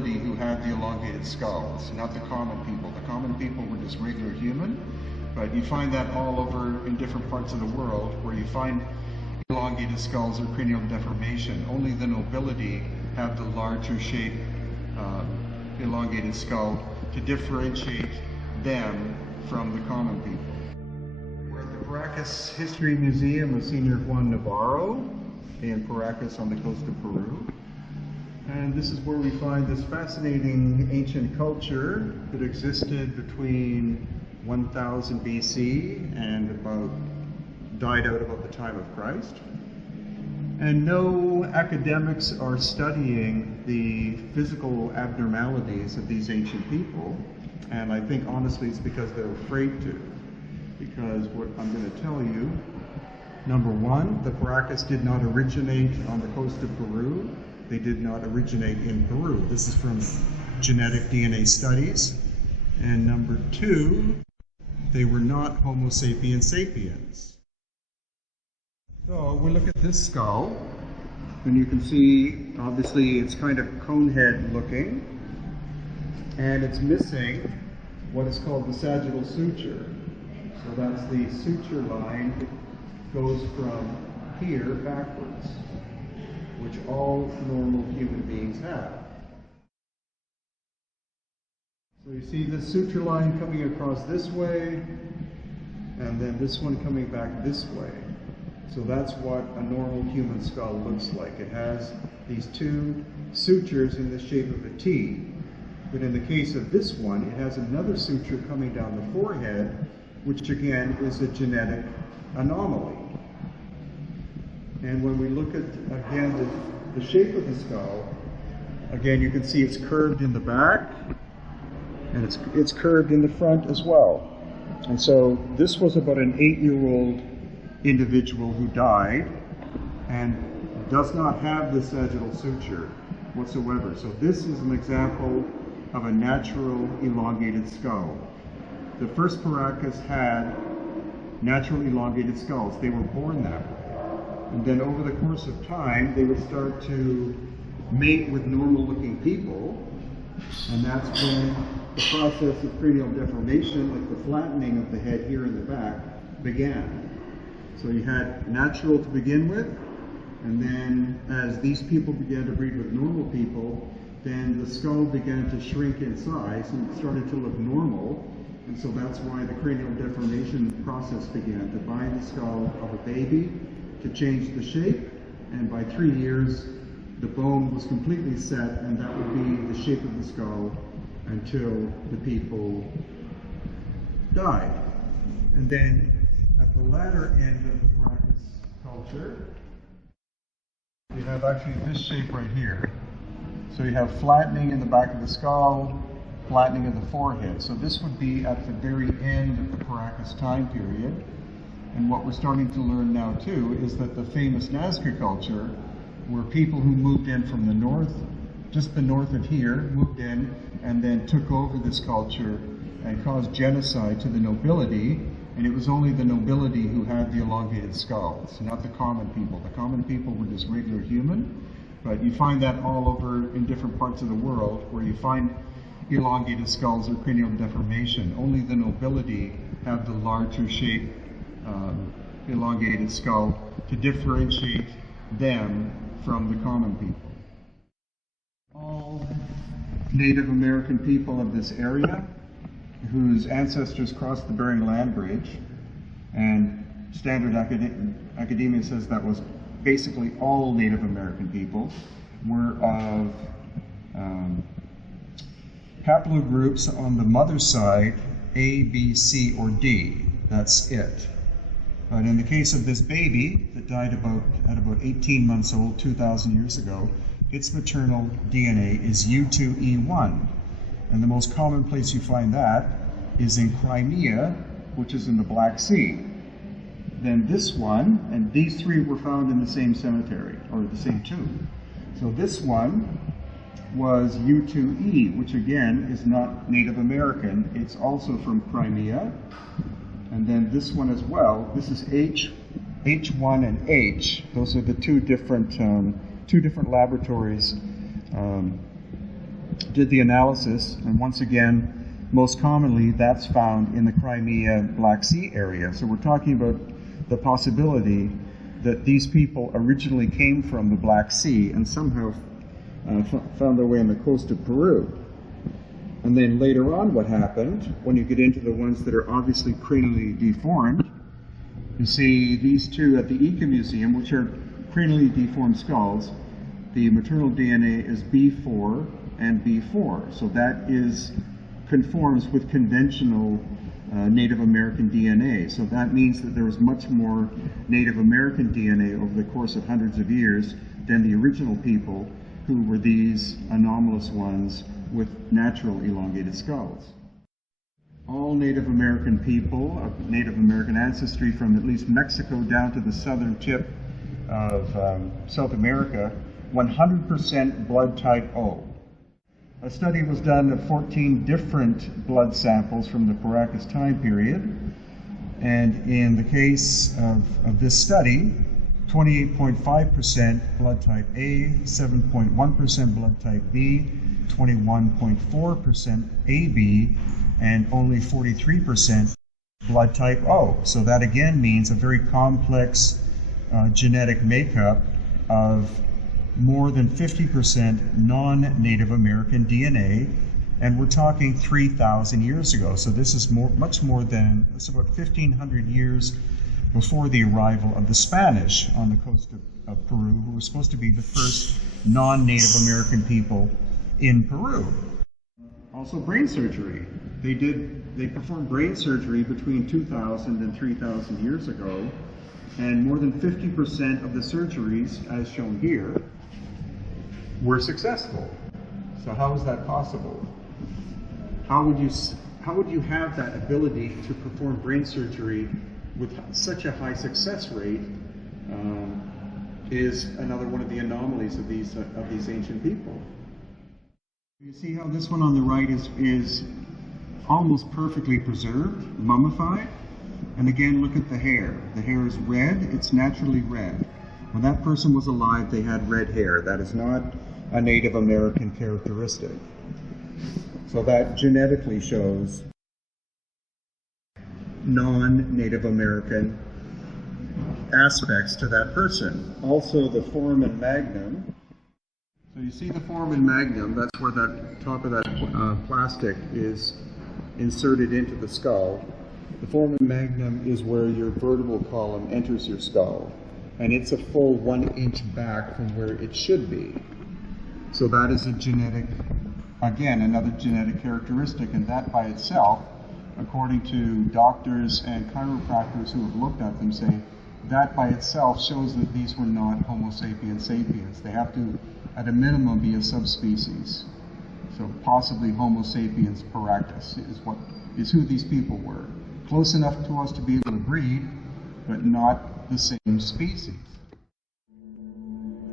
nobility who had the elongated skulls, not the common people. The common people were just regular human, but you find that all over in different parts of the world where you find elongated skulls or cranial deformation. Only the nobility have the larger shape elongated skull to differentiate them from the common people. We're at the Paracas History Museum of Senior Juan Navarro in Paracas on the coast of Peru. And this is where we find this fascinating ancient culture that existed between 1000 BC and died out about the time of Christ. And no academics are studying the physical abnormalities of these ancient people. And I think honestly it's because they're afraid to. Because what I'm going to tell you, number one, the Paracas did not originate on the coast of Peru. They did not originate in Peru. This is from genetic DNA studies. And number two, they were not Homo sapiens sapiens. So we look at this skull, and you can see, obviously, it's kind of conehead looking, and it's missing what is called the sagittal suture. So that's the suture line that goes from here backwards, which all normal human beings have. So you see this suture line coming across this way, and then this one coming back this way. So that's what a normal human skull looks like. It has these two sutures in the shape of a T. But in the case of this one, it has another suture coming down the forehead, which again is a genetic anomaly. And when we look at, again, the shape of the skull, again, you can see it's curved in the back, and it's curved in the front as well. And so this was about an 8-year-old individual who died and does not have the sagittal suture whatsoever. So this is an example of a natural elongated skull. The first Paracas had natural elongated skulls. They were born that way. And then over the course of time, they would start to mate with normal looking people, and that's when the process of cranial deformation, like the flattening of the head here in the back, began. So you had natural to begin with, and then as these people began to breed with normal people, then the skull began to shrink in size and it started to look normal. And so that's why the cranial deformation process began, to bind the skull of a baby, to change the shape, and by 3 years, the bone was completely set, and that would be the shape of the skull until the people died. And then at the latter end of the Paracas culture, you have actually this shape right here. So you have flattening in the back of the skull, flattening of the forehead. So this would be at the very end of the Paracas time period. And what we're starting to learn now too is that the famous Nazca culture were people who moved in from the north, just the north of here, moved in and then took over this culture and caused genocide to the nobility. And it was only the nobility who had the elongated skulls, not the common people. The common people were just regular human, but you find that all over in different parts of the world where you find elongated skulls or cranial deformation. Only the nobility have the larger shape elongated skull to differentiate them from the common people. All Native American people of this area whose ancestors crossed the Bering Land Bridge, and standard academia says that was basically all Native American people, were of haplogroups on the mother's side, A, B, C, or D. That's it. But in the case of this baby that died at about 18 months old, 2,000 years ago, its maternal DNA is U2E1. And the most common place you find that is in Crimea, which is in the Black Sea. Then this one, and these three were found in the same cemetery, or the same tomb. So this one was U2E, which again is not Native American. It's also from Crimea. And then this one as well. This is H1 and H. Those are the two different laboratories did the analysis, and once again, most commonly that's found in the Crimea Black Sea area. So we're talking about the possibility that these people originally came from the Black Sea and somehow found their way on the coast of Peru. And then later on what happened, when you get into the ones that are obviously cranially deformed, you see these two at the Ica Museum, which are cranially deformed skulls. The maternal DNA is B4 and B4, so that conforms with conventional Native American DNA. So that means that there was much more Native American DNA over the course of hundreds of years than the original people, who were these anomalous ones with natural elongated skulls. All Native American people of Native American ancestry from at least Mexico down to the southern tip of South America, 100% blood type O. A study was done of 14 different blood samples from the Paracas time period, and in the case of this study, 28.5% blood type A, 7.1% blood type B, 21.4% AB, and only 43% blood type O. So that again means a very complex genetic makeup of more than 50% non-Native American DNA, and we're talking 3,000 years ago. So this is much more than, it's about 1,500 years before the arrival of the Spanish on the coast of Peru, who were supposed to be the first non-Native American people in Peru. Also brain surgery. They performed brain surgery between 2,000 and 3,000 years ago, and more than 50% of the surgeries, as shown here, were successful. So how is that possible? How would you have that ability to perform brain surgery with such a high success rate? Is another one of the anomalies of these ancient people. You see how this one on the right is almost perfectly preserved, mummified? And again, look at the hair. The hair is red, it's naturally red. When that person was alive, they had red hair. That is not a Native American characteristic. So that genetically shows non-Native American aspects to that person. Also the foramen magnum. So you see the foramen magnum, that's where that top of that plastic is inserted into the skull. The foramen magnum is where your vertebral column enters your skull, and it's a full 1 inch back from where it should be. So that is a genetic, again, another genetic characteristic, and that by itself, according to doctors and chiropractors who have looked at them, say that by itself shows that these were not Homo sapiens sapiens. They have to, at a minimum, be a subspecies. So possibly Homo sapiens paracas is who these people were. Close enough to us to be able to breed, but not the same species.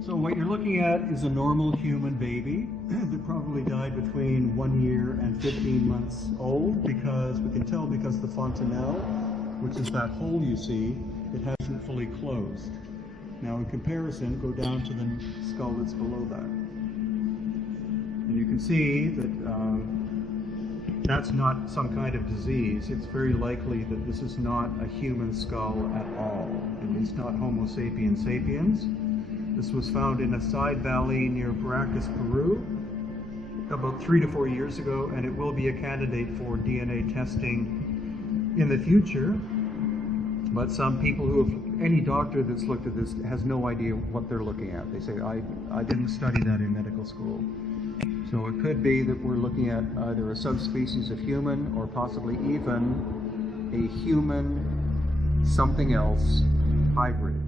So what you're looking at is a normal human baby that probably died between 1 year and 15 months old, because we can tell because the fontanelle, which is that hole you see, it hasn't fully closed. Now in comparison, go down to the skull that's below that. And you can see that that's not some kind of disease. It's very likely that this is not a human skull at all, at least not Homo sapiens sapiens. This was found in a side valley near Paracas, Peru, about 3 to 4 years ago, and it will be a candidate for DNA testing in the future. But some people any doctor that's looked at this has no idea what they're looking at. They say, I didn't study that in medical school. So it could be that we're looking at either a subspecies of human or possibly even a human something else hybrid.